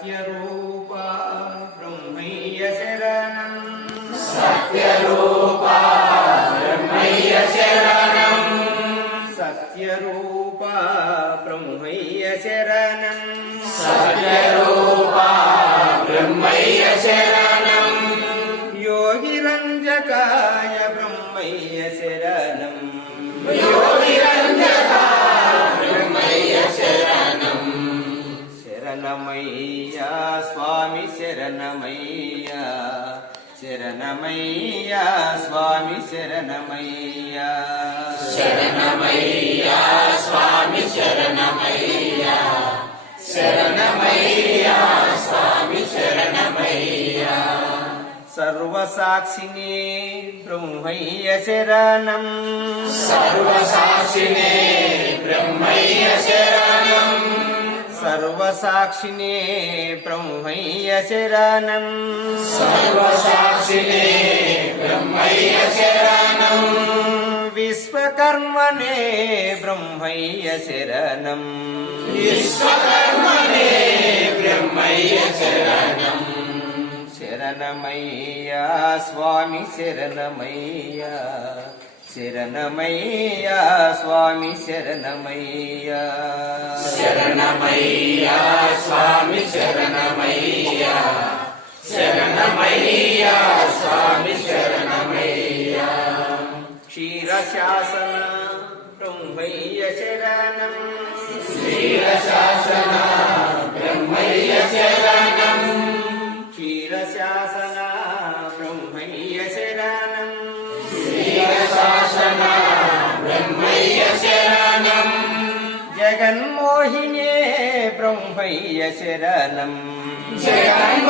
सत्यरूपा ब्रह्मैय शरणं सत्यरूपा ब्रह्मैय शरणं सत्यरूपा ब्रह्मैय शरणं सत्यरूपा ब्रह्मैय शरणं योगिरञ्जकाय ब्रह्मैय शरणं योगिरञ्जकाय ब्रह्मैय शरणं शरणमय्या स्वामी शरणमय्या शरणमय्या स्वामी शरणमय्या शरणमय्या स्वामी शरणमय्या शरणमय्या स्वामी शरणमय्या सर्वसाक्षिणे ब्रह्मैय शरणं सर्वसाक्षिणे ब्रह्मैय शरणं सर्वसाक्षिणे ब्रह्मैय शरणं सर्वसाक्षिणे ब्रह्मैय शरणं विश्वकर्मणे ब्रह्मैय शरणं विश्वकर्मणे ब्रह्मैय शरणं शरणमय्या स्वामी शरणमय्या शरणमय्या स्वामी शरणमय्या शरणमय्या स्वामी शरणमय्या शरणमय्या स्वामी शरणमय्या क्षीरशासन ब्रह्मैय शरणं क्षीरशासन ब्रह्मैय शरणं क्षीरशासन ब्रह्मैय शरणं क्षीरशासन ब्रह्मैय शरणं जगन्मोहिने ब्रह्मैय शरणं जगन्